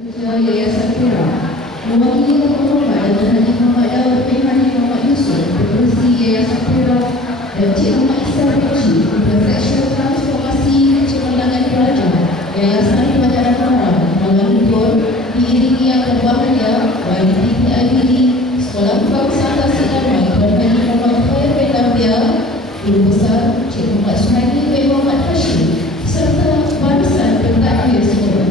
Yayasan Pira mewakili penghormat dan Haji Muhammad Daud bin Haji Muhammad Yusuf, Pengerusi Yayasan Pira, dan Cik Muhammad Isa Benci, Seksyen Transformasi Cemerlangan Pelajar Yayasan Pelajaran Haram Kuala Lumpur, diiringi yang berbahagia Wali Tinggi Adili Sekolah Kebangsaan Tasik Damai Tuan Haji Muhammad Khair bin Nabia, Guru Besar Cik Muhammad Suhaimi bin Muhammad Hashim, serta barisan pentakhir semua.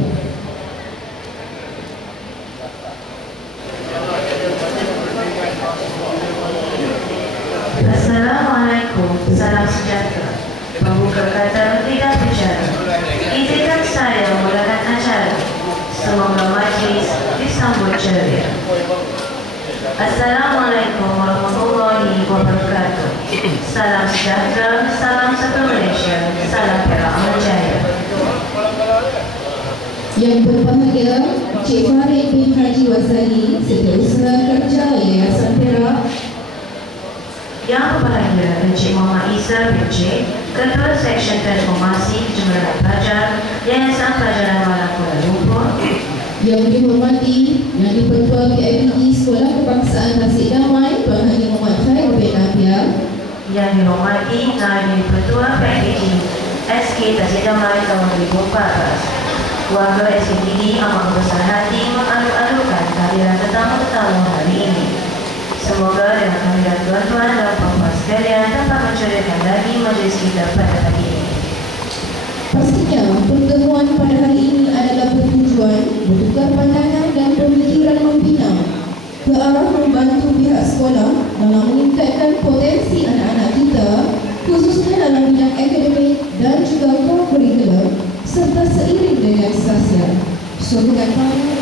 Assalamualaikum, salam sejahtera. Pembuka kata tidak bicara. Izinkan saya memulakan acara. Semoga majlis disambut ceria. Assalamualaikum warahmatullahi wabarakatuh. Salam sejahtera, salam satu Malaysia, salam Perak Jaya. Yang berbahagia Cik Farid bin Haji Wazali, Setiausaha Kerja Yayasan Perak. Yang berbahagia Encik Muhammad Isa Benci, Ketua Seksyen Transformasi Cemerlangan Pelajar Yayasan Pelajaran Malang Kuala Lumpur. Yang dihormati Yang di-Pertua KIPG Sekolah Kebangsaan Tasik Damai Tuan Haji Muhammad Khair bin Nabia. Yang dihormati Naib Pertua PKJ SK Tasik Damai tahun 2014. Warga SKD amat besar hati mengalu-alukan kehadiran tetamu-tetamu hari ini. Semoga dengan kehadiran tuan-tuan dan puan-puan sekalian dapat menceriakan lagi majlis kita pada pagi ini. Pastinya pertemuan pada hari ini adalah bertujuan bertukar pandangan dan pemikiran membina ke arah membantu pihak sekolah dalam meningkatkan potensi anak-anak kita, khususnya dalam bidang akademik dan juga co-curriculum, serta seiring dengan sasian. Sokongan kami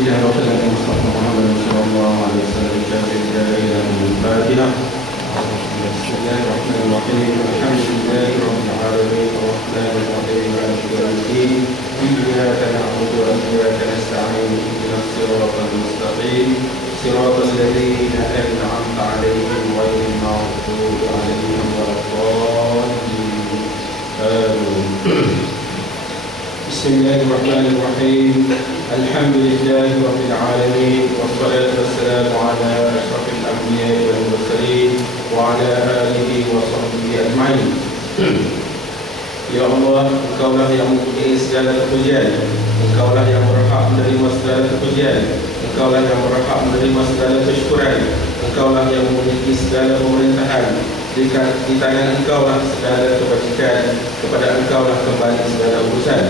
إلى رسول المصطفى محمد صلى الله عليه وسلم إلى الفاتحة. بسم الله الرحمن الرحيم. الحمد لله رب العالمين الرحمن الرحيم مالك يوم الدين إياك نعبد وإياك نستعين اهدنا الصراط المستقيم صراط الذين أنعمت عليهم غير المغضوب عليهم ولا الضالين آمين. بسم الله الرحمن الرحيم. الحمد لله رب العالمين والصلاة والسلام على أشرف الأنبياء والمرسلين وعلى آله وصحبه أجمعين. Ya Allah, Engkaulah yang mempunyai segala kepujian, Engkaulah yang berhak menerima segala kepujian, Engkaulah yang berhak menerima segala kesyukuran, Engkaulah yang memiliki segala pemerintahan. Di tangan Engkaulah segala kebajikan, kepada Engkaulah kembali segala urusan.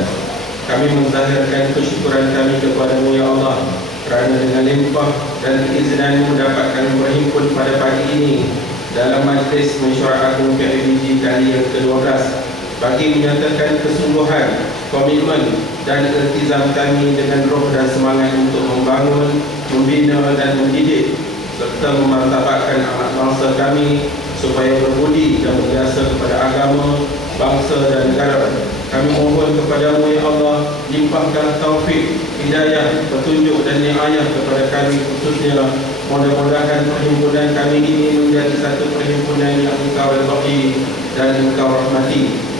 Kami menzahirkan kesyukuran kami kepada-Mu ya Allah, kerana dengan limpah dan keizinan-Mu mendapatkan berhimpun pada pagi ini dalam majlis mesyuarat agung PIBG kali yang ke-12 bagi menyatakan kesungguhan, komitmen dan iltizam kami dengan roh dan semangat untuk membangun, membina dan mendidik serta memartabatkan anak bangsa kami supaya berbudi dan berjasa kepada agama, bangsa dan negara. Kami mohon kepada-Mu ya Allah, limpahkan taufik, hidayah, petunjuk dan ni'ayah kepada kami, khususnya mudah-mudahan perhimpunan kami ini menjadi satu perhimpunan yang Engkau redai dan Engkau rahmati.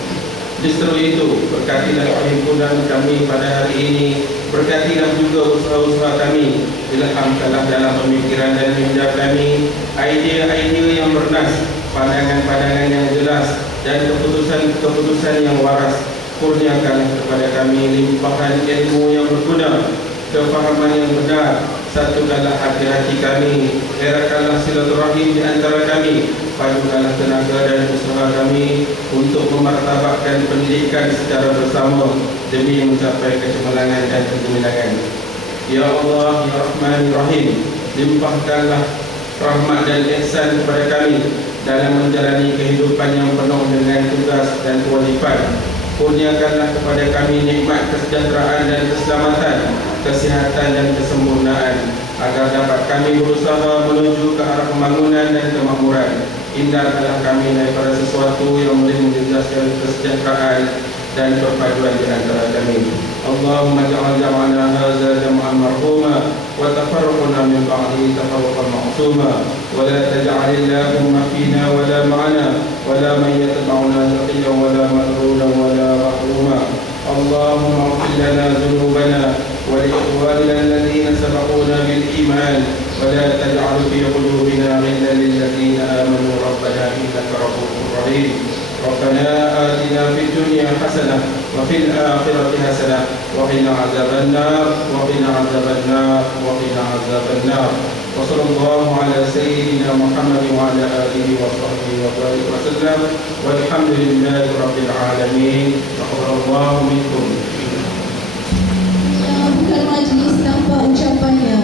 Justru itu, berkatilah perhimpunan kami pada hari ini, berkatilah juga usaha-usaha kami, ilhamkanlah dalam pemikiran dan minda kami idea-idea yang bernas, pandangan-pandangan yang jelas dan keputusan-keputusan yang waras. Kurniakan kepada kami limpahan ilmu yang berguna, kefahaman yang benar, satukanlah hati-hati kami, eratkanlah silaturahim di antara kami, padukanlah tenaga dan usaha kami untuk memartabatkan pendidikan secara bersama demi mencapai kecemerlangan dan kegemilangan. Ya Allah, Ya Rahman, Ya Rahim, limpahkanlah rahmat dan ihsan kepada kami dalam menjalani kehidupan yang penuh dengan tugas dan kewajipan. Kurniakanlah kepada kami nikmat kesejahteraan dan keselamatan, kesihatan dan kesempurnaan, agar dapat kami berusaha menuju ke arah pembangunan dan kemakmuran. Hindarkanlah kami daripada sesuatu yang boleh menjejaskan kesejahteraan dan perpaduan di antara kami. Allahumma ja'al jam'ana hadza jam'an marhuma wa tafarruqna min ba'dihi tafarruqan ma'suma wa la taj'al Allahumma fina wa la ma'ana wa la man yatba'una taqiyyan wa la madrudan wa la mahruma. Allahumma ighfir lana dhunubana wa li الأعمال ولا تجعل في قلوبنا غلا للذين آمنوا ربنا إنك رؤوف رحيم. ربنا آتنا في الدنيا حسنة وفي الآخرة حسنة وقنا عذاب النار وقنا عذاب النار وقنا عذاب النار. وصلى الله على سيدنا محمد وعلى آله وصحبه وبارك وسلم والحمد لله رب العالمين. تقبل الله منكم. Bukan majlis tanpa ucapannya.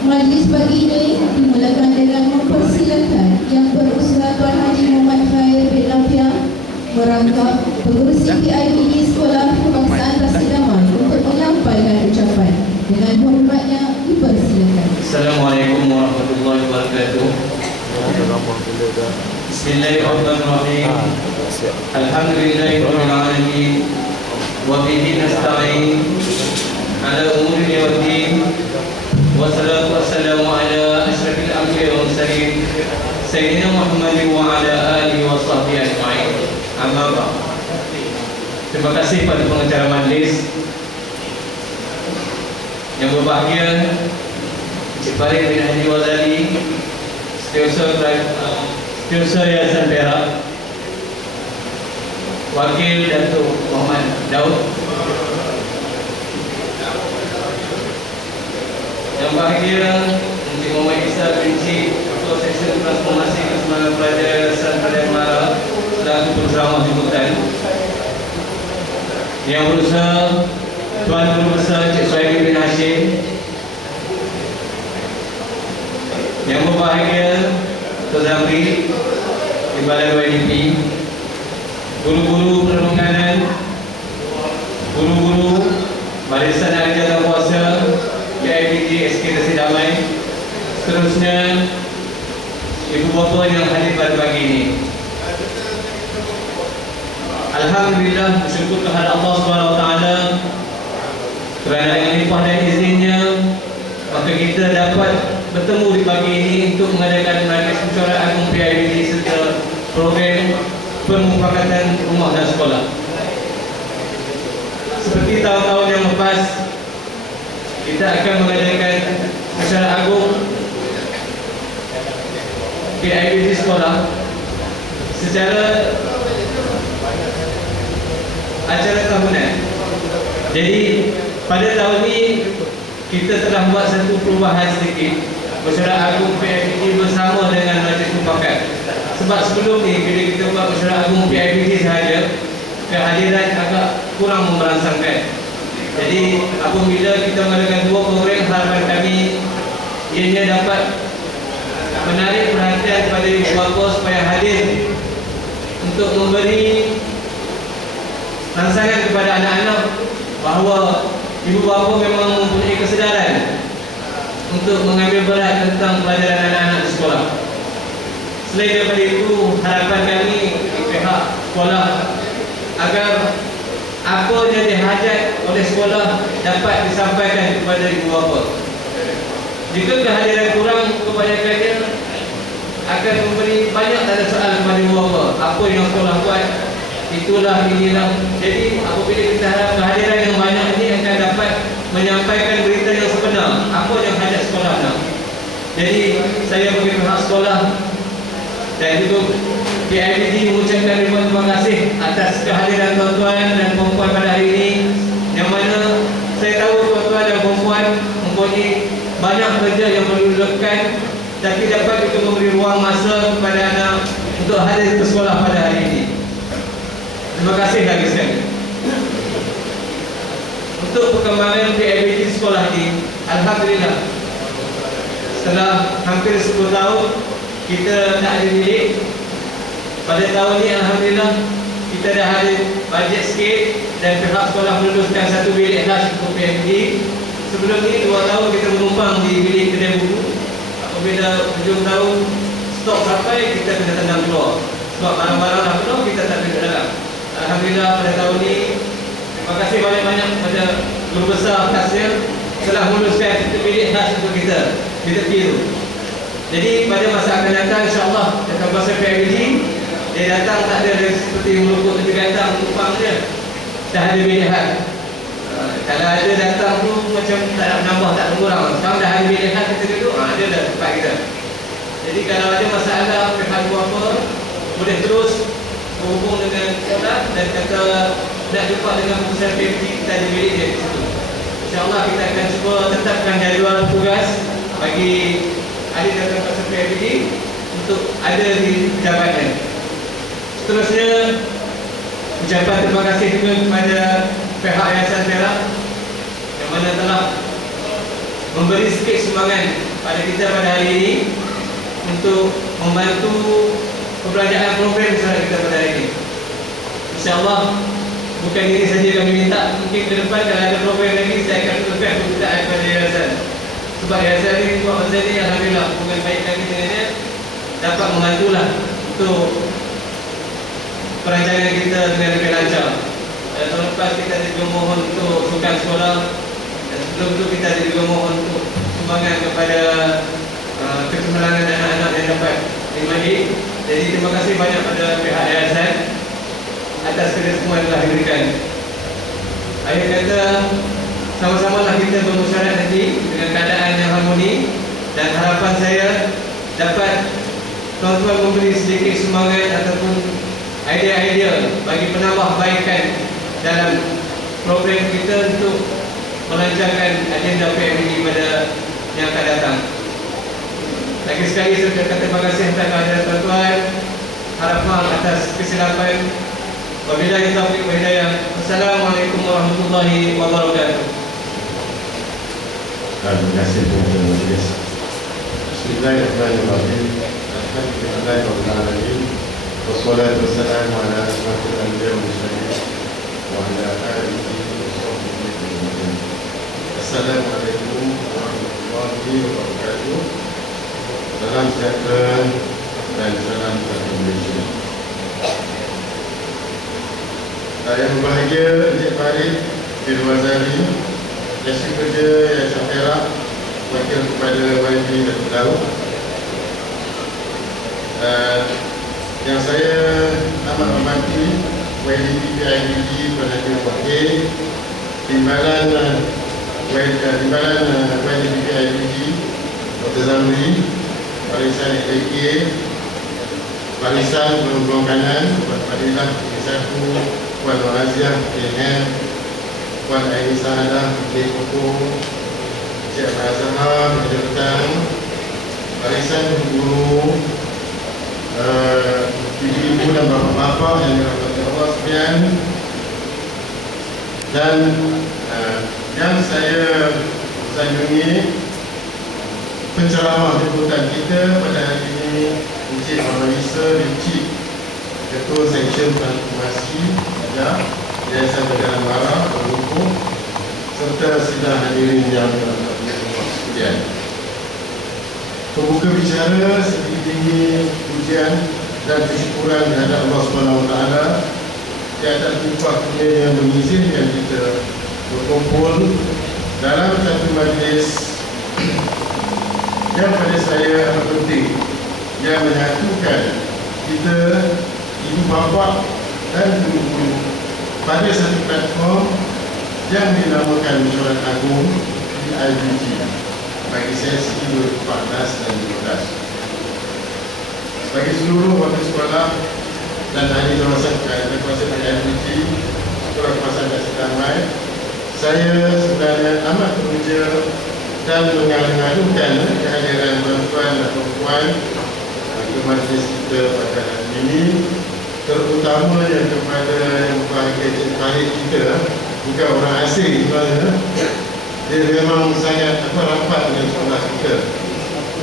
Majlis pagi ini dimulakan dengan mempersilakan Yang Berusaha Tuan Haji Muhammad Khair bin Lafiah merangkap pengurusi PIBD Sekolah Kebangsaan Rasidaman untuk menyampaikan ucapan. Dengan hormatnya dipersilakan. Assalamualaikum warahmatullahi wabarakatuh. Bismillahirrahmanirrahim. Alhamdulillahirabbil alamin. Wa bihi nasta'in ala umuri waddin. Wassalatu wassalamu ala asyrafil anbiya'i wal mursalin sayyidina Muhammadin wa ala alihi wa sahbihi ajma'in. Amma ba'd. Terima kasih pada pengacara majlis yang berbahagia, Encik Farid bin Haji Wazali, Setiausaha Yayasan Perak, Wakil Datuk Muhammad Daud, yang bahagia Encik Muhammad Isa Encik Ketua Seksyen Transformasi Kesemangan Pelajar Yayasan Padang Mara selaku penceramah jemputan, yang berusaha Tuan Guru Besar Encik Suhaimi bin Hashim, yang berbahagia Tuan Zamri di Balai YDP, guru-guru perundungan, guru-guru Barisan Arjata Kuasa YIPG SK Tasik Damai, seterusnya ibu bapa yang hadir pada pagi ini. Alhamdulillah, bersyukur kepada Allah SWT kerana dengan limpah dan izinnya maka kita dapat bertemu di pagi ini untuk mengadakan majlis musyawarah agung PIBD serta program pemufakatan rumah dan sekolah. Seperti tahun-tahun yang lepas, kita akan mengadakan musyawarah agung PIBD sekolah secara acara tahunan. Jadi pada tahun ini kita telah buat satu perubahan sedikit, musyawarah agung PIBD bersama dengan majlis mufakat. Sebab sebelum ni bila kita buat musyawarah agung PIBD sahaja, kehadiran agak kurang merangsangkan. Jadi apabila kita mengadakan dua program, harapan kami ianya dapat menarik perhatian pada ibu bapa supaya hadir untuk memberi rangsangan kepada anak-anak bahawa ibu bapa memang mempunyai kesedaran untuk mengambil berat tentang pelajaran anak-anak di sekolah. Selain daripada itu, harapan kami di pihak sekolah agar apa yang dihajat oleh sekolah dapat disampaikan kepada ibu bapa. Jika kehadiran kurang, kebanyakannya akan memberi banyak tanda soal kepada ibu bapa. Apa yang sekolah buat, itulah inilah. Jadi apabila kita harap kehadiran yang banyak ini akan dapat menyampaikan berita yang sebenar, apa yang hajat sekolah nak. Jadi saya bagi pihak sekolah dan juga PIBD mengucapkan terima kasih atas kehadiran tuan-tuan dan perempuan pada hari ini, yang mana saya tahu tuan-tuan dan perempuan mempunyai banyak kerja yang perlu dilakukan, tapi dapat juga memberi ruang masa kepada anak untuk hadir ke sekolah pada hari ini. Terima kasih lagi sekali. Untuk perkembangan PIBD sekolah ini, alhamdulillah setelah hampir 10 tahun kita tak ada bilik. Pada tahun ini alhamdulillah kita dah ada bajet sikit dan pihak sekolah meluluskan satu bilik khas untuk PIBD. Sebelum ni 2 tahun kita menumpang di bilik kedai buku. Apabila hujung tahun stok sampai, kita kena tendang keluar. Sebab barang-barang dah penuh, kita tak boleh ke dalam. Alhamdulillah pada tahun ini, terima kasih banyak-banyak kepada guru besar khasnya telah meluluskan satu bilik khas untuk kita di tepi itu. Jadi pada masa akan datang, insyaAllah datang kuasa PIBD, dia datang tak ada seperti melukut tapi datang tumpang dia. Dah ada bilik khas. Kalau ada datang tu macam tak nak menambah, tak kurang. Sekarang dah ada pilihan kita duduk, ada dah tempat kita. Jadi kalau ada masalah, pihak apa, boleh terus berhubung dengan sekolah dan kata nak jumpa dengan pengurusan PMT, kita ada bilik dia di situ. InsyaAllah kita akan cuba tetapkan jadual tugas bagi ahli dan pengurusan PMT untuk ada di pejabatnya. Seterusnya, ucapan terima kasih juga kepada pihak Yayasan Perak yang mana telah memberi sikit sumbangan pada kita pada hari ini untuk membantu perbelanjaan program usaha kita pada hari ini. InsyaAllah bukan ini saja kami minta, mungkin ke depan kalau ada program lagi saya akan teruskan permintaan kepada yayasan. Sebab yayasan ini, Tuan Mazal ini alhamdulillah hubungan baik kami dengannya dapat membantulah untuk perancangan kita dengan lebih lancar. Tahun lepas kita ada juga mohon untuk sukan sekolah dan sebelum itu kita ada juga mohon untuk sumbangan kepada kecemerlangan anak-anak yang dapat dimandi. Jadi terima kasih banyak pada pihak yayasan atas kerja semua yang telah diberikan. Akhir kata, sama-samalah kita bermusyawarah nanti dengan keadaan yang harmoni dan harapan saya dapat tuan-tuan memberi sedikit sumbangan ataupun idea-idea bagi penambahbaikan dalam program kita untuk melancarkan agenda PMD pada yang akan datang. Lagi sekali saya ucapkan terima kasih kepada tuan-tuan. Harap maaf atas kesilapan. Wabillahi taufiq wal hidayah. Wassalamualaikum warahmatullahi wabarakatuh. Terima kasih kepada majlis. Bismillahirrahmanirrahim. Alhamdulillahirrahmanirrahim. Wassalatu wassalamu ala asyrafil anbiya'i wal mursalin wa ala alihi wa sahbihi ajma'in. Assalamualaikum warahmatullahi wabarakatuh. Salam sejahtera dan salam satu Malaysia. Yang berbahagia Encik Farid bin Wazali, Jasa Kerja Yayasan Perak, wakil kepada YB Datuk Daud. Yang saya amat hormati YDP IDG Perdana Wakil, Timbalan YDP IDG Dr. Zamri, Barisan LK, Barisan Belum Kanan, Padilah Satu, Puan Noraziah PNM, Puan Aini Sahadah Koko, Cik Azhar Kejutan, Barisan Guru, ibu-ibu dan bapa-bapa yang dirahmati Allah sekalian, dan yang saya sanjungi penceramah jemputan kita pada hari ini, Encik Muhammad Isa Rinci, Ketua Seksyen Transformasi Yayasan Negara Barat Berhukum, serta sidang hadirin yang dirahmati Allah sekalian. Pembuka bicara sedikit tinggi pujian dan kesyukuran kepada Allah SWT di atas limpah kurnia yang mengizinkan kita berkumpul dalam satu majlis yang pada saya amat penting, yang menyatukan kita, ibu bapa dan guru-guru pada satu platform yang dinamakan Mesyuarat Agung di IBG bagi sesi 2014 dan 2015. Bagi seluruh wakil sekolah dan ahli kawasan IBG, sekolah kawasan dan sedamai, saya sebenarnya amat teruja dan mengalu-alukan kehadiran tuan-tuan dan puan ke majlis kita pada hari ini, terutamanya kepada yang berbahagia Encik Farid kita, bukan orang asing sebenarnya. Dia memang sangat rapat dengan sekolah kita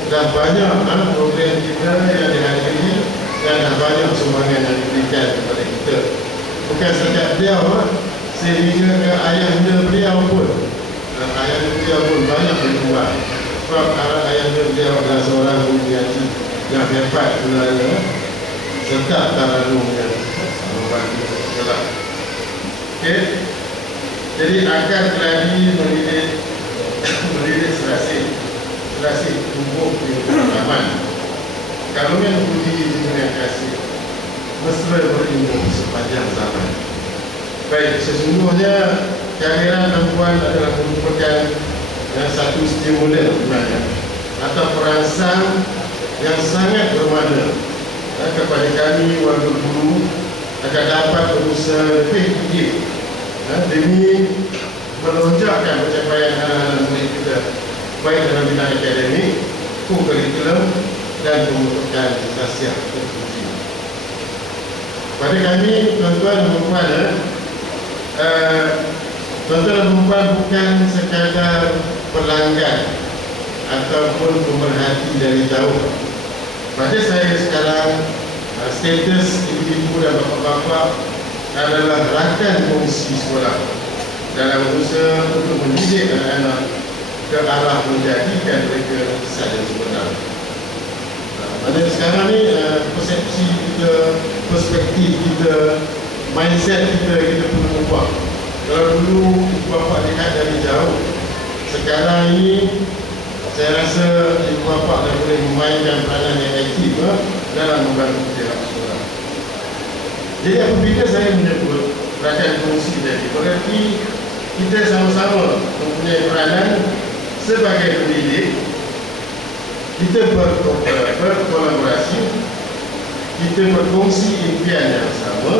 dan banyak program kita yang dihadiri dan banyak sumbangan yang diberikan kepada kita. Bukan setakat beliau, sehingga ke ayahnya beliau pun, ayahnya beliau pun banyak berjuang. Sebab ayahnya beliau adalah seorang guru ngaji yang hebat sebenarnya, serta tarannumnya membantu sekolah. Okey. Jadi akan terjadi mendidik serasi tumbuh di pengalaman. Kalau yang budi dengan kasih mesra berimbuh sepanjang zaman. Baik, sesungguhnya kehadiran perempuan adalah merupakan satu stimulan sebenarnya atau perangsang yang sangat bermakna kepada kami warga guru agar dapat berusaha lebih aktif demi melonjakkan pencapaian anak-anak murid kita baik dalam bidang akademik, kurikulum dan pembentukan khasiat terpuji. Pada kami, tuan-tuan dan puan, tuan-tuan dan puan bukan sekadar pelanggan ataupun pemerhati dari jauh. Pada saya sekarang, status ibu-ibu dan bapa-bapa adalah rakan kongsi sekolah dalam usaha untuk mendidik anak-anak ke arah menjadikan mereka sarjana sebenar. Pada sekarang ni persepsi kita, perspektif kita, mindset kita perlu ubah. Kalau dulu bapa lihat dari jauh, sekarang ini saya rasa ibu bapa dah boleh memainkan peranan yang aktif dalam membantu pihak sekolah. Jadi apabila saya menyebut rakan kongsi tadi, berarti kita sama-sama mempunyai peranan sebagai pendidik. Kita berkolaborasi, kita berkongsi impian yang sama,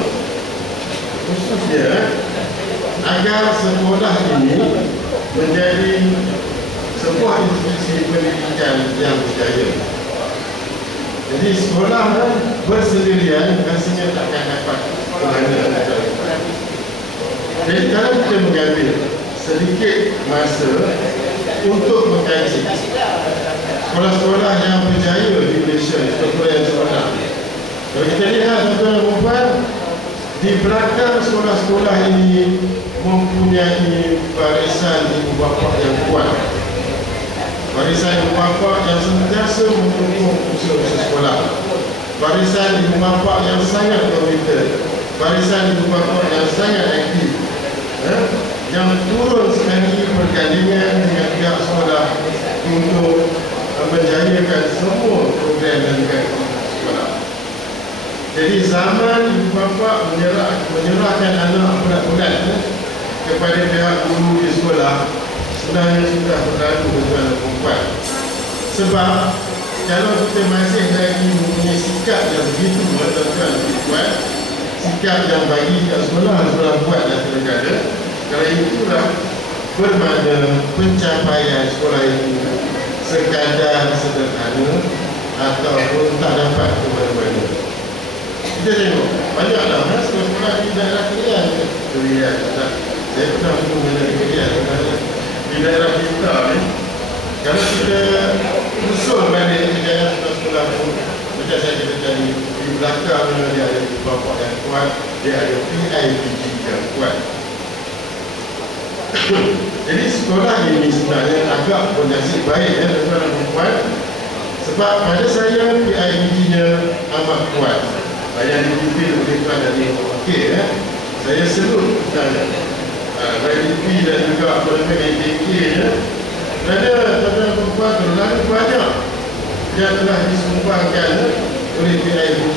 khususnya agar sekolah ini menjadi sebuah institusi pendidikan yang berjaya. Jadi sekolah bersendirian rasanya takkan dapat mana. Jadi kalau kita mengambil sedikit masa untuk mengkaji sekolah-sekolah yang berjaya di Malaysia, sekolah yang sekolah. Kalau kita lihat tuan-tuan dan puan, di belakang sekolah-sekolah ini mempunyai barisan ibu bapa yang kuat, barisan ibu bapa yang sentiasa mendukung usaha-usaha sekolah, barisan ibu bapa yang sangat komited, barisan ibu bapa yang sangat aktif, yang turun sekali bergandingan dengan pihak sekolah untuk menjayakan semua program dan sekolah. Jadi zaman ibu bapa menyerahkan anak bulat-bulat kepada pihak guru di sekolah sebenarnya sudah berlalu tuan-tuan dan puan. Sebab kalau kita masih lagi mempunyai sikap yang begitu tuan-tuan dan puan, sikap yang bagi kat sekolah buat dan negara, kalau itulah bermakna pencapaian sekolah itu sekadar sederhana ataupun tak dapat ke mana-mana. Kita tengok banyaklah sekolah-sekolah di daerah Kedah. Saya pernah pergi dari Kedah di daerah kita ni. Kalau kita usul balik di daerah sekolah tu, macam saya kata tadi, di belakang dia ada bapa yang kuat, dia ada PIBG yang kuat. Jadi sekolah ini sebenarnya agak bernasib baik tuan-tuan dan puan, sebab pada saya PIBG-nya amat kuat. Yang dipimpin oleh tuan dari wakil, saya selut sebenarnya YDP dan juga ATK-nya. Kerana tuan-tuan dan puan terlalu banyak yang telah disumbangkan oleh PIBG.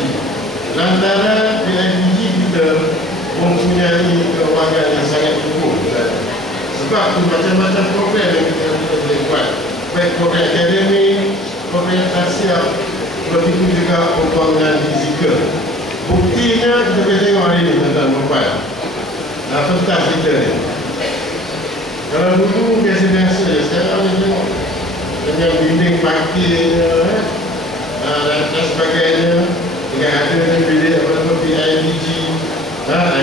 Lantaran PIBG kita mempunyai keuangan yang sangat cukup. Sebab tu macam-macam program yang kita boleh buat, baik program akademik, program khasiat, begitu juga pembangunan fizikal. Buktinya kita boleh tengok hari ini tuan-tuan dan puan, pentas kita ni. Kalau dulu biasa-biasa je, sekarang ni tengok dengan dinding parkirnya dan sebagainya, dengan adanya bilik apa-apa PIBG.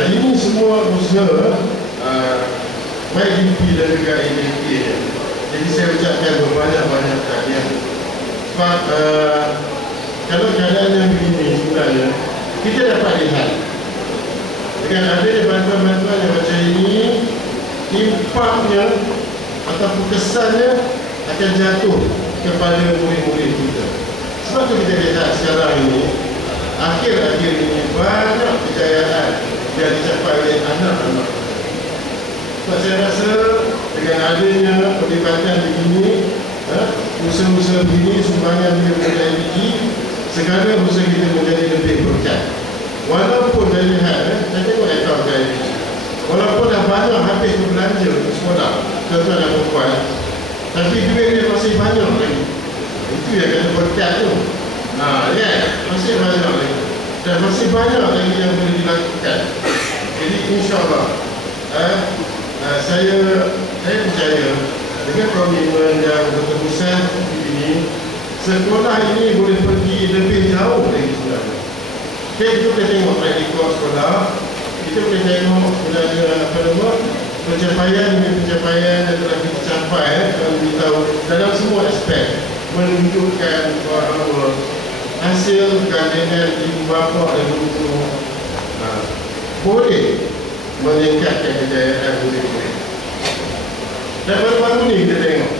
Ini semua usaha YDP dan juga ADK. Jadi saya ucapkan berbanyak-banyak tahniah. Sebab kalau keadaan yang begini sebenarnya, kita dapat lihat dengan adanya bantuan-bantuan yang macam ini, impaknya ataupun kesannya akan jatuh kepada murid-murid kita. Sebab tu kita lihat sekarang ini, akhir-akhir ini banyak kejayaan yang dicapai oleh anak-anak. Sebab saya rasa dengan adanya perlibatan begini, usaha-usaha begini, sumbangan daripada IBG, segala usaha kita menjadi lebih berkat. Walaupun saya lihat, saya tengok account IBG, walaupun dah banyak habis ke belanja tuan-tuan dan puan, tapi duit dia masih banyak lagi. Itu yang kata berkat tu. Kan? Masih banyak lagi. Dan masih banyak lagi yang boleh dilakukan. Jadi insyaAllah saya percaya dengan komitmen dan ketegusan seperti ini, sekolah ini boleh pergi lebih jauh lagi sebenarnya. Okay, kita boleh tengok rekod sekolah, kita boleh tengok sebenarnya pencapaian yang telah kita capai dalam tahun dalam semua aspek, menunjukkan bahawa hasil gandingan ibu bapa dan guru boleh meningkatkan kejayaan murid-murid. Dan baru-baru ni kita tengok,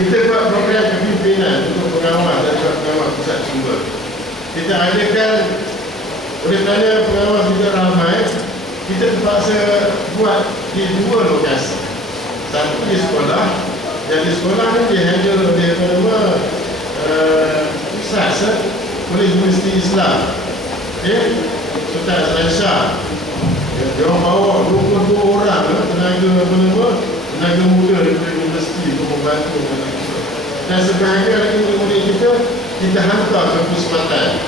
kita buat program kepimpinan untuk pengawas dan juga pengawas pusat sumber. Kita adakan, oleh kerana pengawas kita ramai, kita terpaksa buat di 2 lokasi. Satu di sekolah, dan di sekolah ni dihandle oleh pusat oleh Universiti Islam. Sultan Azlan Shah. Dia orang bawa 22 orang tenaga muda daripada universiti untuk membantu. Dan sebahagian lagi murid kita hantar ke Pusmatan.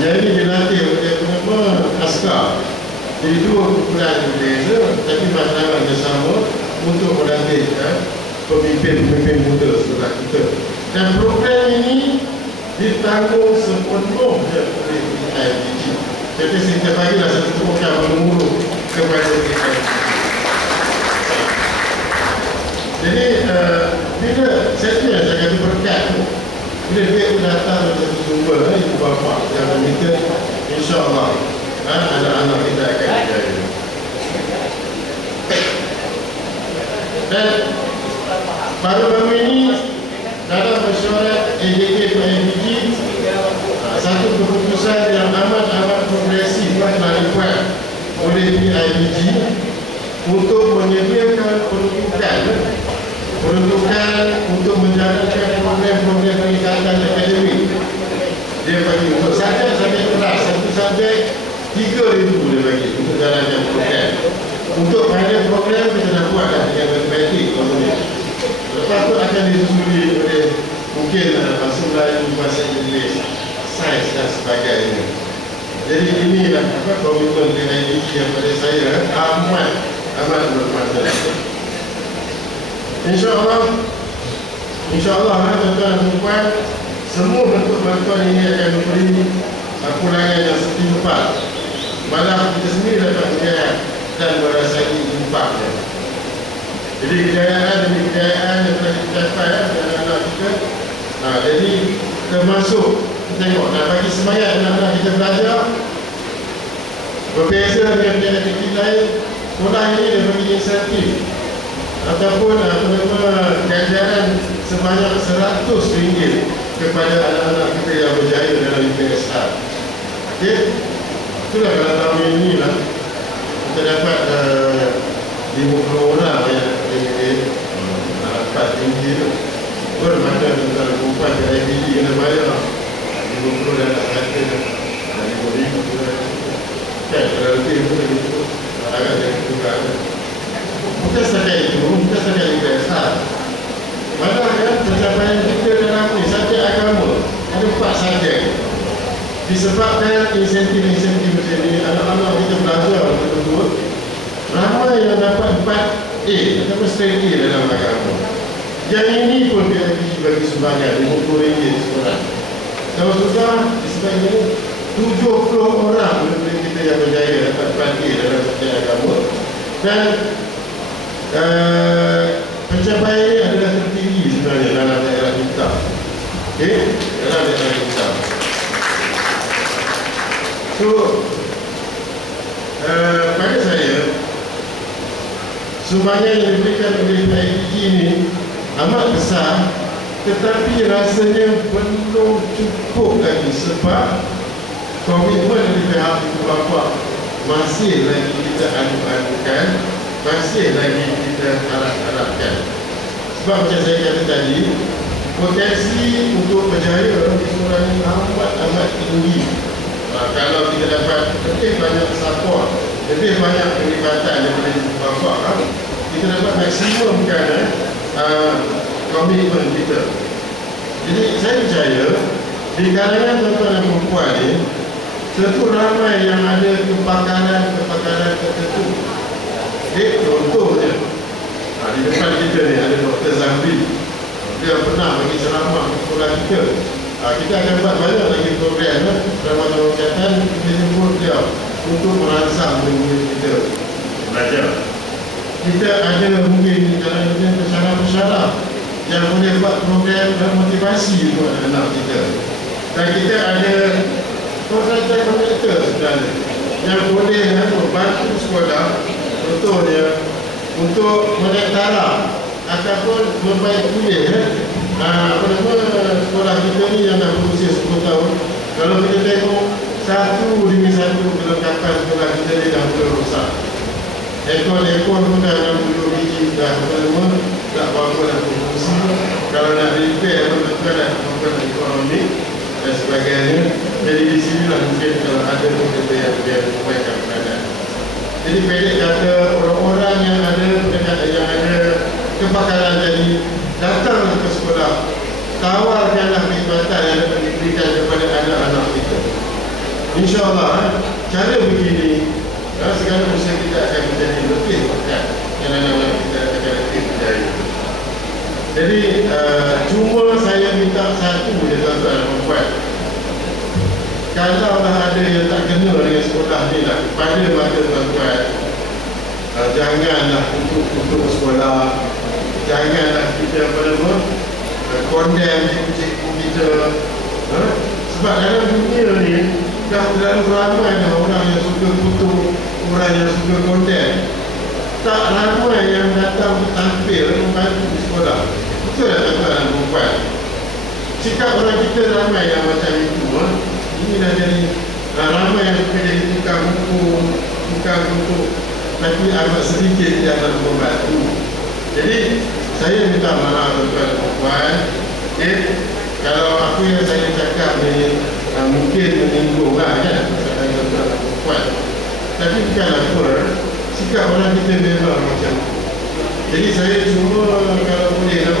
Yang ini dilatih oleh askar. Jadi 2 kumpulan berbeza, tapi matlamat yang sama untuk melatih pemimpin-pemimpin muda setelah kita. Dan program ini ditanggung sepenuhnya oleh IPG. Jadi kita bagilah satu program menurut kepada IPG. Jadi bila saya kata berkat tu, bila duit tu datang dari satu sumber, ibu bapa yang meminta, insyaAllah anak-anak kita akan berjaya. Dan baru-baru ini dalam mesyuarat AJK PIPG, satu keputusan yang amat progresif telah dibuat oleh PIPG untuk menyediakan peruntukan untuk menjalankan program-program peningkatan akademik. Dia bagi untuk subjek kelas, satu subjek 3,000 dia bagi untuk jalankan program. Untuk pada program kita nak buat dengan matematik komponen. Lepas tu akan disusuli oleh mungkin bahasa Melayu, bahasa Inggeris, sains dan sebagainya. Jadi inilah komitmen PIPG yang pada saya amat bermakna. InsyaAllah tuan-tuan dan puan, semua bentuk bantuan ini akan memberi pulangan yang setimpal. Malah kita sendiri dapat melihat dan merasai impaknya. Jadi kejayaan demi kejayaan yang telah kita capai anak-anak kita. Jadi termasuk kita tengok, bagi semangat anak-anak kita belajar, berbeza dengan aktiviti lain, sekolah ini dia bagi insentif ataupun ganjaran sebanyak RM100 kepada anak-anak kita yang berjaya dalam UPSR. Itulah kalau tahun ini lah kita dapat 50 orang yang dapat tinggi tu. Bermakna tentang perempuan ke IPG kena bayar 50 dan nak kata dari RM5,000 kan, kalau lebih pun begitu agak jadi juga. Bukan setakat itu, bukan setakat UPSR. Malah kan pencapaian kita dalam ni, subjek agama ada 4 subjek. Disebabkan insentif-insentif macam ni, anak-anak kita belajar betul-betul, ramai yang dapat 4A ataupun straight A dalam agama. Yang ini pun PIPG bagi sumbangan RM50 seorang. Kalau sudah disebabkan 70 orang murid kita yang berjaya dapat 4A dalam subjek agama. Dan pencapaian ini adalah tertinggi sebenarnya dalam daerah kita. Dalam daerah kita. So, pada saya, sumbangan yang diberikan oleh PIPG ini amat besar, tetapi rasanya belum cukup lagi sebab komitmen dari pihak ibu bapa masih lagi kita adu-adukan, masih lagi kita harap-harapkan. Sebab macam saya kata tadi, potensi untuk berjaya di sekolah ini amat tinggi. Kalau kita dapat lebih banyak support, lebih banyak perlibatan daripada ibu bapa, kita dapat maksimumkan komitmen kita. Jadi saya percaya di kalangan tuan-tuan dan perempuan ni tentu ramai yang ada kepakaran tertentu. Contohnya di depan kita ni ada Dr. Zamri. Dia pernah bagi ceramah di sekolah kita. Kita akan buat banyak lagi program dalam kesihatan kita jemput dia untuk merangsang murid kita belajar. Kita ada mungkin pesara-pesara yang boleh buat program dan motivasi untuk anak-anak kita. Dan kita ada kontraktor sebenarnya yang boleh membantu sekolah, contohnya untuk menektara ataupun membaik kuliah sekolah kita ni yang dah berusia 10 tahun. Kalau kita tengok satu demi satu kelengkapan sekolah kita ni dah mula rosak. Ekor-ekor pun dah 60 biji dah tak apa-apa dah berfungsi. Kalau nak repair betul-betul dah kemampuan ekonomi dan sebagainya. Jadi di sinilah mungkin kalau ada kita yang memperbaikkan keadaan. Jadi pendek kata, orang-orang yang ada kepakaran tadi datang ke sekolah, tawarkanlah perkhidmatan yang dapat diberikan kepada anak-anak kita. InsyaAllah cara begini segala usaha kita akan menjadi lebih bakat dan anak-anak kita akan lebih berjaya. Jadi cuma saya minta satu je tuan-tuan dan puan. Kalau ada yang tak kena dengan sekolah ni lah, pada mata tuan-tuan, janganlah untuk sekolah, janganlah kita condemn cikgu kita. Sebab dalam dunia ni dah terlalu ramai orang yang suka kutuk, orang yang suka condemn. Tak ramai yang datang tampil membantu di sekolah. Betul tak tuan-tuan dan puan? Sikap orang kita ramai yang macam itu. Ini dah jadi ramai yang suka jadi tukang hukum, tukang kutuk, tapi amat sedikit yang nak membantu. Jadi saya minta maaf tuan-tuan dan puan. Kalau apa yang saya cakap ni mungkin menyinggung lah kan tuan-tuan dan puan. Tapi bukan apa, sikap orang kita memang macam tu. Jadi saya cuma kalau boleh nak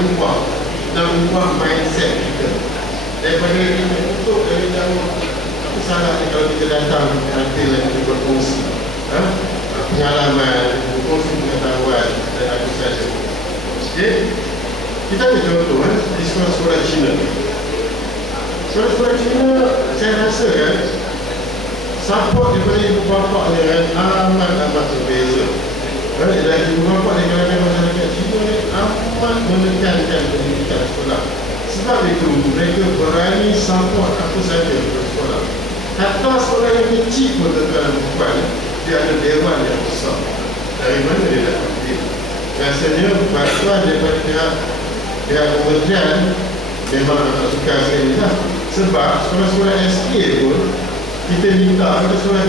ubah mindset kita. Daripada kita kutuk dari jauh, apa salahnya kalau kita datang nanti kita berkongsi pengalaman, berkongsi pengetahuan dan apa saja. Kita ada contoh di sekolah-sekolah Cina. Sekolah-sekolah Cina saya rasa support daripada ibu bapa ni amat berbeza. Dan ibu bapa di kalangan masyarakat Cina ni amat menekankan pendidikan sekolah. Sebab itu mereka berani support apa saja untuk sekolah. Hatta sekolah yang kecil pun tuan-tuan dan puan, dia ada dewan yang besar. Dari mana dia dapat duit? Rasanya bantuan daripada pihak kementerian memang tak suka sekali lah. Sebab sekolah-sekolah SK pun kita minta pada sekolah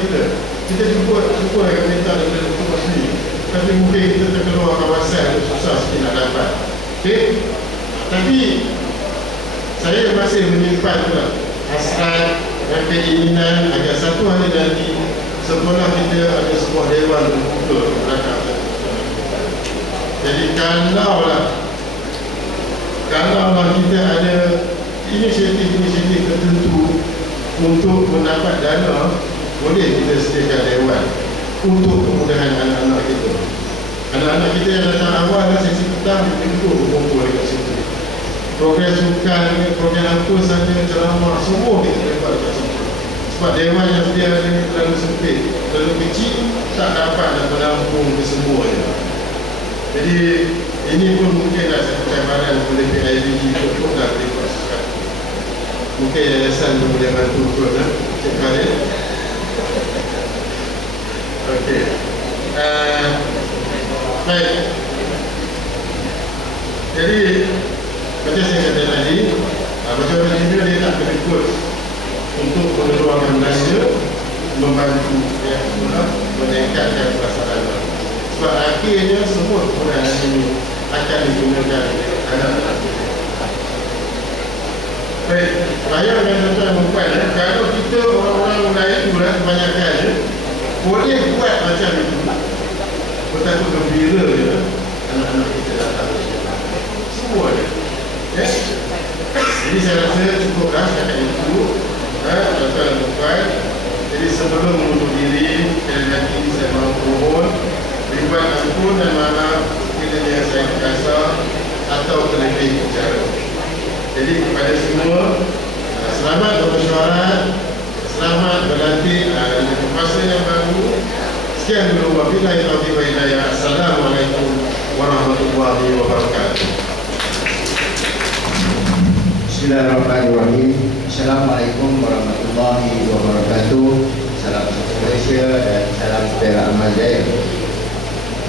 kita jumpa yang minta daripada sekolah sendiri, tapi mungkin kita terkeluar kawasan susah sikit nak dapat. Tapi saya masih menyimpan hasrat dan keinginan agar satu hari nanti sekolah kita ada sebuah dewan terbuka ke belakang. Jadi kalaulah kita ada inisiatif tertentu untuk mendapat dana, boleh kita sediakan dewan untuk kemudahan anak-anak kita. Anak-anak kita yang datang awal sesi petang tentu berkumpul dekat situ. Program sukan, program apa saja, ceramah, semua kita dapat dekat situ. Sebab dewan yang sedia ada terlalu sempit, terlalu kecil, tak dapat nak menampung kesemuanya. Jadi ini pun mungkinlah satu cabaran oleh PIBG untuk nak boleh buat sesuatu. Mungkin yayasan pun boleh bantu kot Cik Khalid. Okey. Baik. Jadi macam saya kata tadi, macam mana dia tak berikut untuk mengeluarkan belanja, membantu pihak sekolah meningkatkan pelaksanaan. Sebab akhirnya semua kemudahan ini akan digunakan anak-anak kita. Baik, bayangkan tuan-tuan dan puan, kalau kita orang-orang Melayu kebanyakan boleh buat macam itu, betapa gembira je. anak-anak kita datang ke sekolah. Semua ada. Ya? Jadi saya rasa cukup dah setakat itu. Tuan-tuan dan puan. Jadi sebelum mengundur diri, sekali lagi saya mohon ribuan ampun dan maaf kiranya saya terkasar atau terlebih bicara. Jadi kepada semua, selamat bermesyuarat, selamat berlatih dengan fasa yang baru. Sekian dulu, wabillahi taufiq wal hidayah. Assalamualaikum warahmatullahi wabarakatuh. Bismillahirrahmanirrahim. Assalamualaikum warahmatullahi wabarakatuh. Salam satu Malaysia dan salam sejahtera amal jaya.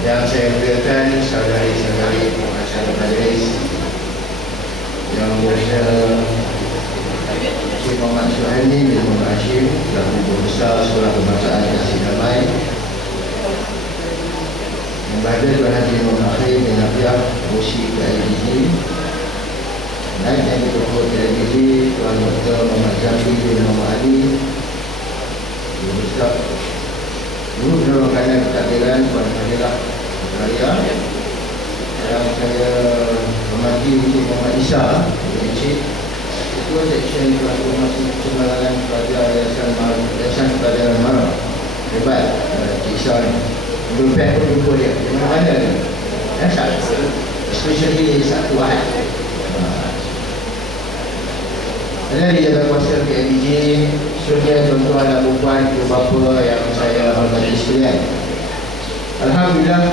Yang saya muliakan saudari-saudari pengacara majlis, yang mulia Encik Muhammad Suhaimi bin Muhammad Hashim, selaku Guru Besar Sekolah Kebangsaan Kasih Damai, yang berada Tuan Haji Muhammad Akhir bin Nafiah, Musi KIDG, dan yang ditukar KIDG Tuan Dr. Muhammad Jambi bin Muhammad Ali, Guru Besar Guru Dalam Makanan Ketakdiran Tuan Fadilah Raya, yang saya hormati Encik Muhammad Isa, Encik Ketua Seksyen Transformasi Kemalangan Pelajar Yayasan Pelajaran Mara. Hebat Encik Isa ni. Berpihak pun jumpa dia di mana-mana ni. Especially Sabtu Ahad. Dan di Jawatankuasa PMBJ, seterusnya tuan-tuan dan puan, ibu bapa yang saya hormati sekalian. Alhamdulillah,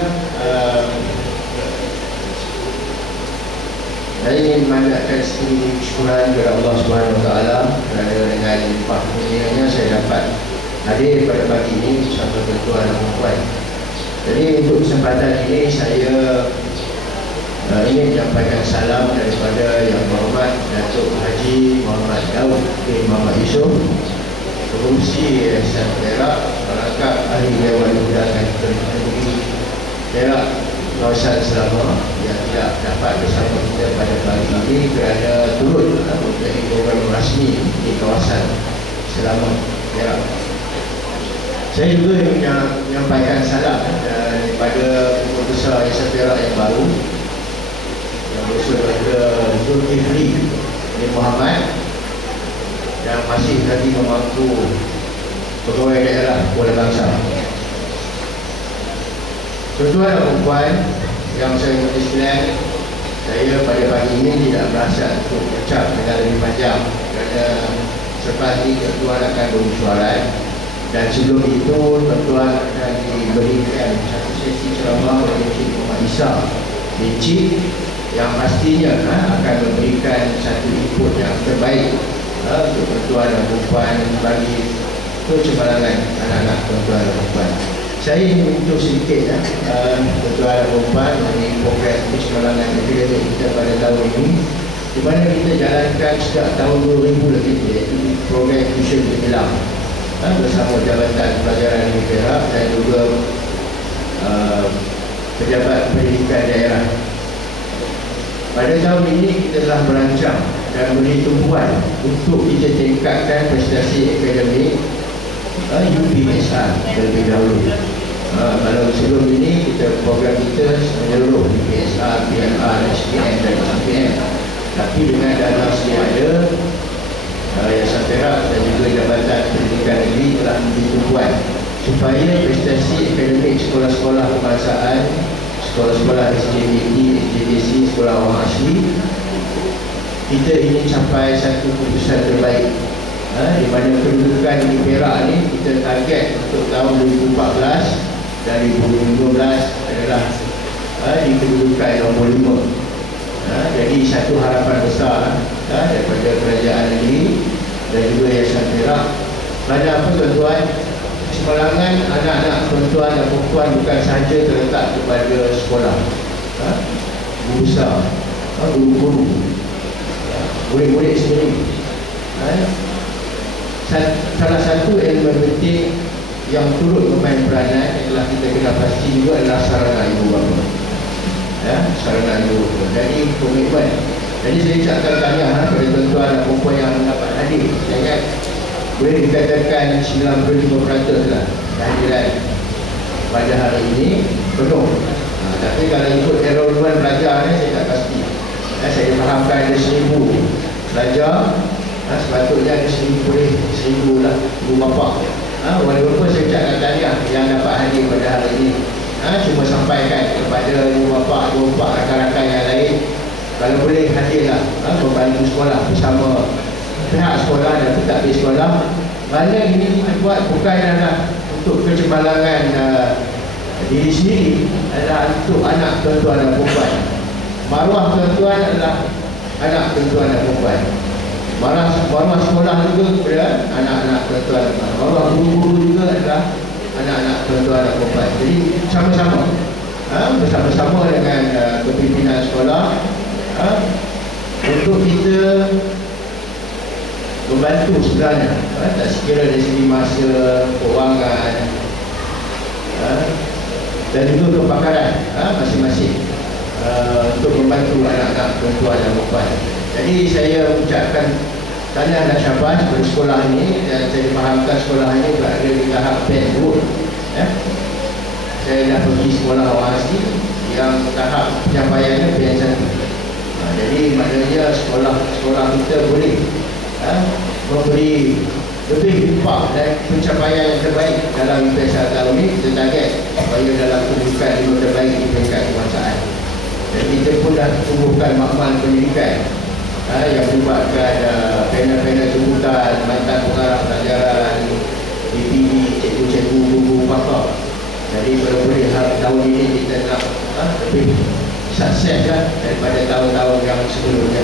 saya ingin memanjatkan sedikit syukuran kepada Allah Subhanahu Wa Taala kerana dengan limpah kurnianya saya dapat hadir pada pagi ini bersama tuan-tuan dan puan. Jadi untuk kesempatan ini saya ingin menyampaikan salam daripada Yang Berhormat Datuk Haji Muhammad Daud bin Muhammad Yusof, Pengurusi Yayasan Perak, Perangkat Ahli Dewan Undangan Negeri Perak kawasan Selangor, yang tidak dapat bersama kita pada pagi ini kerana turut menjadi program rasmi di kawasan Selangor Perak. Saya juga ingin menyampaikan salam daripada Guru Besar Yayasan Perak yang baru, yang berusia Dr. Zulkifli bin Muhammad, yang masih lagi memangku pegawai daerah Kuala Bangsa. Tuan-tuan dan puan yang saya hormati sekalian, saya pada pagi ini tidak berhasrat untuk ucap dengan lebih panjang kerana selepas ini tuan-tuan akan bermesyuarat, dan sebelum itu tuan-tuan akan diberikan satu sesi ceramah oleh Encik Muhammad Isa Encik yang pastinya akan memberikan satu input yang terbaik untuk tuan-tuan dan puan bagi kecemerlangan anak-anak tuan-tuan dan puan. Saya ingin menyentuh sedikit tuan-tuan dan puan mengenai program kecemerlangan akademik kita pada tahun ini, di mana kita jalankan sejak tahun 2000 lagi, iaitu program tuition gemilang bersama Jabatan Pelajaran Negeri Perak dan juga Pejabat Pendidikan Daerah. Pada tahun ini kita telah merancang dan beri tumpuan untuk kita tingkatkan prestasi akademik UPSR terlebih dahulu. Kalau sebelum ini kita program kita menyeluruh UPSR, PMR, SPM dan SPM, tapi dengan dana sedia ada, Yayasan Perak dan juga Jabatan Pendidikan Negeri telah memberi tumpuan supaya prestasi akademik sekolah-sekolah kebangsaan, sekolah-sekolah SJBT, SJBC, sekolah orang asli, kita ingin capai satu keputusan terbaik. Di mana kedudukan di Perak ni kita target untuk tahun 2014 dan 2015 adalah di kedudukan nombor 5. Jadi satu harapan besar daripada kerajaan negeri dan juga Yayasan Perak. Pada apa tuan-tuan, kecemerlangan anak-anak tuan-tuan dan puan bukan sahaja terletak kepada sekolah, guru besar, guru-guru, murid-murid sendiri. Salah satu elemen penting yang turut memain peranan yang telah kita kena pasti juga adalah sarana ibu bapa. Sarana ibu bapa. Jadi komitmen. Jadi saya ucapkan tahniah kepada tuan-tuan dan puan yang dapat hadir. Ingat, boleh dikatakan 95% lah kehadiran pada hari ini penuh. Tapi kalau ikut enrollment pelajar ni saya tak pasti. Saya fahamkan ada 1,000 pelajar, sepatutnya ada 1,000 lah ibu bapa. Walaupun saya ucapkan tahniah yang dapat hadir pada hari ini. Cuma sampaikan kepada ibu bapa, rakan-rakan yang lain, kalau boleh hadirlah, membantu sekolah bersama pihak sekolah dan pentadbir sekolah. Kerana ini kita buat bukan adalah untuk kecemalangan diri sendiri, adalah untuk anak tuan-tuan dan perempuan. Maruah tuan-tuan adalah anak tuan-tuan dan perempuan. Maruah sekolah juga kepada anak-anak tuan-tuan dan perempuan. Maruah guru-guru juga adalah anak-anak tuan-tuan dan perempuan. Jadi sama-sama, bersama-sama dengan kepimpinan sekolah, untuk kita membantu sebenarnya, tak sekira dari segi masa, kewangan, dan juga kepakaran masing-masing, untuk membantu anak-anak perempuan dan perempuan. Jadi saya ucapkan tahniah dan syabas kepada sekolah ini, dan saya fahamkan sekolah ini berada di tahap pen road. Saya dah pergi sekolah orang asli yang tahap penyampaiannya pen 1. Jadi maknanya sekolah kita boleh memberi lebih impak dan pencapaian yang terbaik dalam UPSR tahun ini. Kita target supaya dalam pendidikan 5 terbaik di peringkat kebangsaan. Dan kita pun dah tumbuhkan makmal pendidikan yang melibatkan panel-panel jemputan, mantan pengarah pelajaran, DPD, cikgu-cikgu, guru, pakar. Jadi boleh tahun ini kita nak lebih sukses daripada tahun-tahun yang sebelumnya.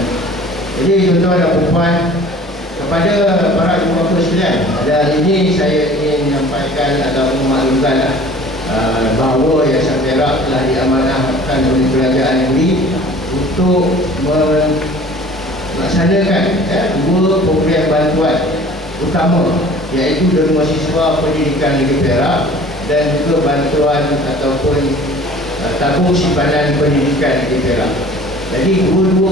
Jadi tuan-tuan dan puan, kepada para ibu bapa sekalian, pada hari ini saya ingin menyampaikan atau memaklumkan bahawa Yayasan Perak telah diamanahkan oleh Kerajaan Negeri untuk melaksanakan 2 program bantuan utama, iaitu Derma Siswa Pendidikan Negeri Perak dan juga bantuan ataupun tabung simpanan pendidikan Negeri Perak. Jadi dua-dua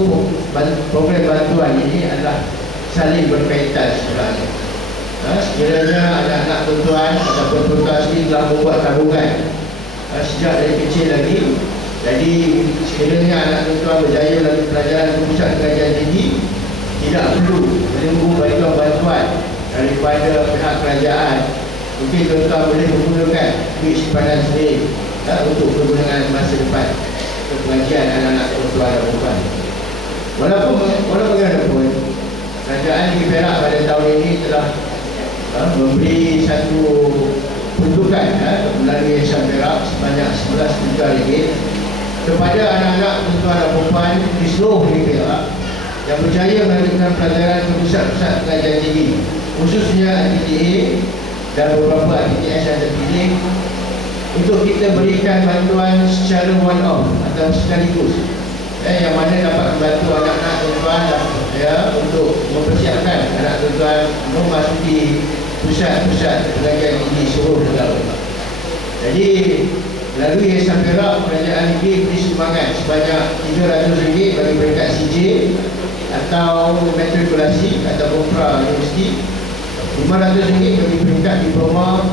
program bantuan ini adalah saling berkaitan sebenarnya. Sekiranya anak-anak tuan-tuan ataupun tuan-tuan sendiri telah membuat tabungan sejak dari kecil lagi, jadi sekiranya anak tuan-tuan berjaya dalam pelajaran ke pusat pengajian tinggi, tidak perlu menunggu bantuan daripada pihak kerajaan. Mungkin tuan-tuan boleh menggunakan duit simpanan sendiri untuk kegunaan masa depan untuk pengajian anak-anak tuan-tuan dan perempuan. Walaupun bagaimanapun, Kerajaan Negeri Perak pada tahun ini telah memberi satu peruntukan melalui Yayasan Perak sebanyak 11 juta ringgit kepada anak-anak tuan-tuan dan perempuan di seluruh negeri Perak yang berjaya melanjutkan pelajaran ke pusat-pusat pengajian tinggi, khususnya IPTA dan beberapa IPTS yang terpilih, untuk kita berikan bantuan secara one off atau sekaligus, yang mana dapat membantu anak-anak tuan-tuan untuk mempersiapkan anak tuan-tuan memasuki pusat-pusat pengajian tinggi seluruh negara. Jadi melalui Yayasan Perak, Kerajaan Negeri beri sumbangan sebanyak RM300 bagi peringkat CJ atau matrikulasi atau pra universiti, RM500 bagi peringkat diploma,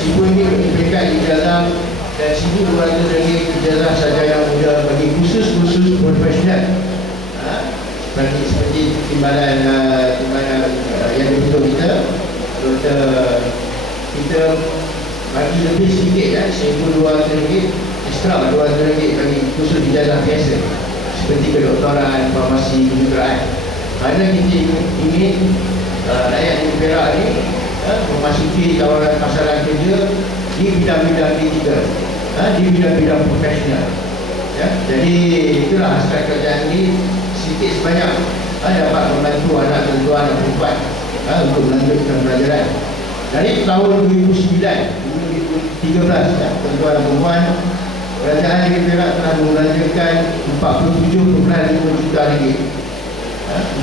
RM1000 bagi peringkat ijazah, dan RM1,200 ijazah sarjana muda bagi khusus-khusus profesional. Seperti timbalan yang dibentuk kita bagi lebih sedikit, RM1,200 ekstra, RM200 bagi khusus ijazah biasa seperti kedoktoran, farmasi, kejuruteraan. Kerana kita ingin rakyat Negeri Perak ni memasuki tawaran pasaran kerja di bidang-bidang D3, di bidang-bidang profesional. Jadi itulah hasrat kerajaan ini, sedikit sebanyak dapat membantu anak tuan-tuan dan perempuan untuk melanjutkan pelajaran. Dari tahun 2009-2013, tuan-tuan dan perempuan, Kerajaan Negeri Perak telah melanjutkan RM47.5 juta.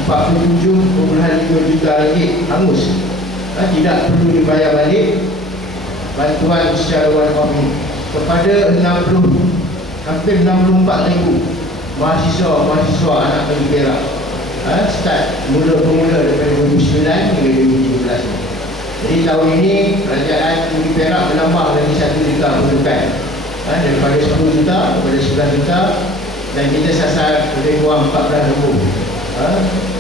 RM47.5 juta hangus, tidak perlu dibayar balik bantuan secara one off ini kepada hampir 64,000 mahasiswa anak Negeri Perak, start mula daripada 2009 hingga 2017. Jadi tahun ini Kerajaan Negeri Perak menambah lagi 1 juta peruntukan daripada 10 juta kepada 11 juta, dan kita sasar lebih kurang 14,000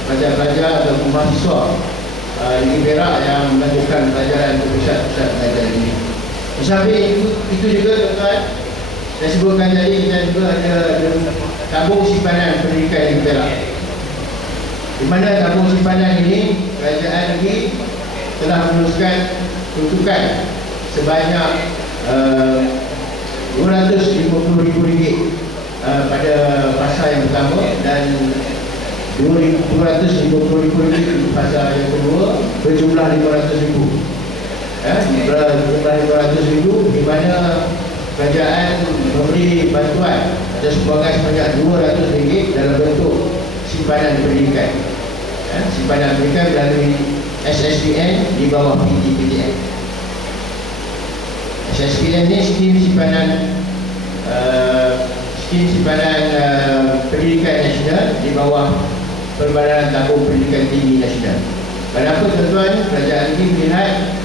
pelajar-pelajar atau mahasiswa Negeri Perak yang melanjutkan pelajaran ke pusat-pusat pelajaran ini. Sampai itu juga tuan-tuan, saya sebutkan tadi, kita juga ada tabung simpanan pendidikan Negeri Perak, di mana tabung simpanan ini kerajaan negeri telah meneruskan peruntukan sebanyak RM250,000 pada fasa yang pertama dan RM250,000 di fasa yang kedua, berjumlah RM500,000. Berjumlah RM500,000, di mana kerajaan memberi bantuan ada sumbangan sebanyak RM200 dalam bentuk simpanan pendidikan. Simpanan pendidikan melalui SSPN di bawah PTPTN. SSPN ni skim simpanan pendidikan nasional di bawah Perbadanan Tabung Pendidikan Tinggi Nasional. Kenapa tuan-tuan, kerajaan ini melihat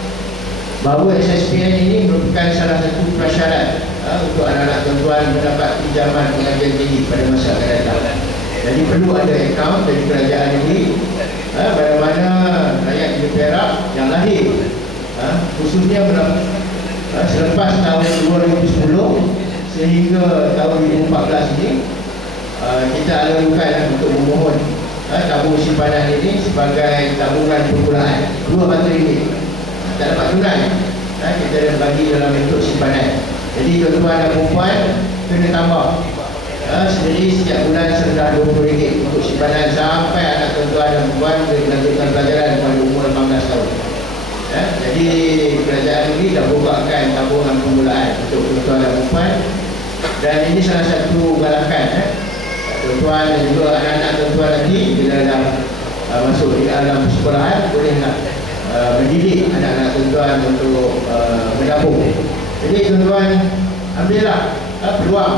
bahawa SSPN ini merupakan salah satu prasyarat untuk anak-anak tuan-tuan mendapat pinjaman pengajian tinggi pada masa akan datang. Jadi perlu ada akaun dari kerajaan negeri mana-mana rakyat Negeri Perak yang lahir khususnya selepas tahun 2010 sehingga tahun 2014 ini, kita alu-alukan untuk memohon tabung simpanan ini sebagai tabungan permulaan RM200. Tak dapat tunai, kita dah bagi dalam bentuk simpanan. Jadi tuan-tuan dan puan kena tambah sendiri setiap bulan serendah RM20 untuk simpanan sampai anak tuan-tuan dan puan melanjutkan pelajaran pada umur 18 tahun. Jadi kerajaan negeri dah bukakan tabungan permulaan untuk tuan-tuan dan puan, dan ini salah satu galakan tuan-tuan dan juga anak-anak tuan-tuan nanti bila dah masuk di dalam sekolahan bolehlah mendidik anak-anak tuan-tuan untuk menabung. Jadi tuan-tuan, ambillah peluang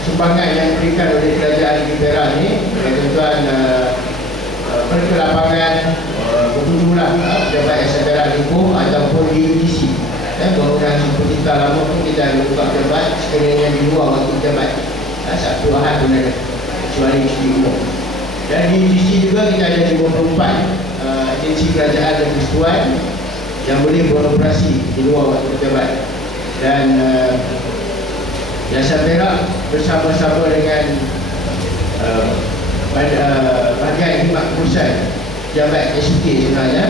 sumbangan yang diberikan oleh kerajaan Negeri Perak ini. Tuan-tuan pergi ke lapangan, berkunjunglah pejabat SPR Lingkup ataupun di UTC. Bangunan seperti kita lama pun kita ada buka pejabat sekiranya di luar waktu pejabat. Sabtu Ahad pun ada, kecuali mesti umum. Dan di UTC juga kita ada 54 agensi kerajaan dan persekutuan yang boleh beroperasi di luar waktu pejabat. Dan Yayasan Perak bersama-sama dengan bahagian khidmat keputusan pejabat SUT sebenarnya,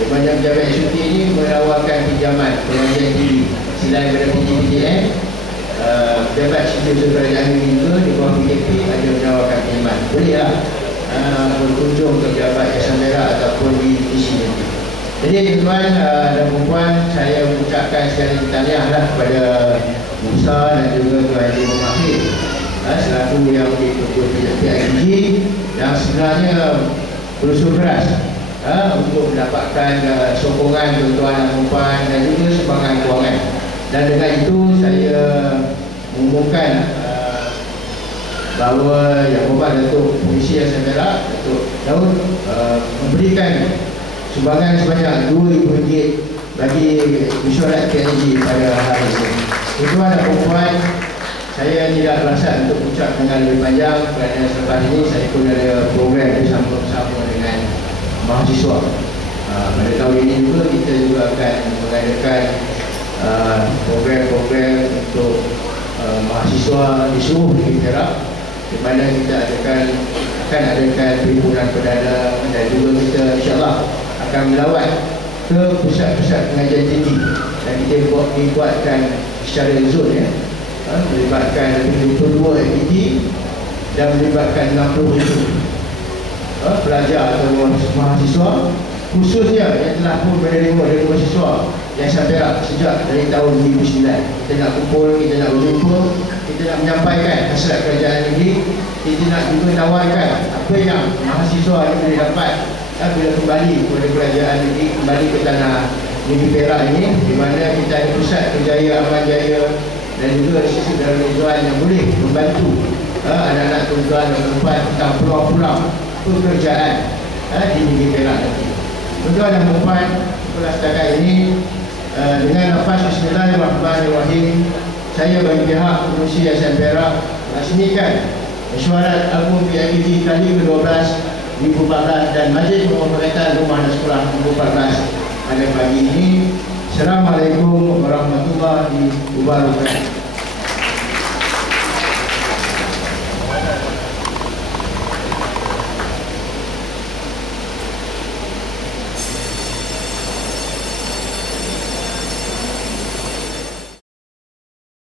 di mana pejabat SUT ini menawarkan pinjaman pengajian tinggi selain daripada PTPTN. Pejabat sivil kerajaan ini juga di bawah PKP ada menawarkan pinjaman. Bolehlah berkunjung ke pejabat Yayasan Perak ataupun di sini. Jadi tuan-tuan dan puan, saya mengucapkan sekali tahniahlah kepada Musa dan juga Tuan Haji Mahir selaku yang di PIG yang sebenarnya berusaha keras untuk mendapatkan sokongan tuan-tuan dan puan dan juga sumbangan kewangan. Dan dengan itu saya mengumumkan bahawa Yang Berhormat Datuk Polisi Yayasan Perak, Datuk Daud, memberikan sumbangan sebanyak RM2,000 bagi mesyuarat PIG pada hari ini. Tuan-tuan dan puan, saya tidak berasa untuk ucap dengan lebih panjang kerana selepas ini saya pun ada program bersama-sama dengan mahasiswa. Pada tahun ini juga kita juga akan mengadakan program-program untuk mahasiswa di seluruh Negeri Perak, di mana kita akan adakan perhimpunan perdana dan juga kita insyaAllah akan melawat ke pusat-pusat pengajian tinggi dan kita buatkan secara zon melibatkan 22 aktiviti dan melibatkan 60,000 pelajar atau mahasiswa khususnya yang telah pun menerima dari mahasiswa Yayasan Perak sejak dari tahun 2009. Kita nak kumpul, kita nak berjumpa, kita nak menyampaikan hasrat kerajaan negeri, kita nak juga tawarkan apa yang mahasiswa ini boleh dapat bila kembali kepada kerajaan negeri, kembali ke tanah Negeri Perak ini, di mana kita ada pusat kerjaya Aman Jaya dan juga sisi dalam tuan yang boleh membantu anak-anak tuan dan perempuan tentang peluang-peluang pekerjaan di Negeri Perak nanti. Tuan dan perempuan, setelah setakat ini Dengan lafaz Bismillahirrahmanirrahim, saya bagi pihak Pengerusi Yayasan Perak meresmikan mesyuarat Agung PIKJ Tahun ke-12 2014 dan Majlis Pemufakatan Rumah dan Sekolah 2014 pada pagi ini. Assalamualaikum warahmatullahi wabarakatuh.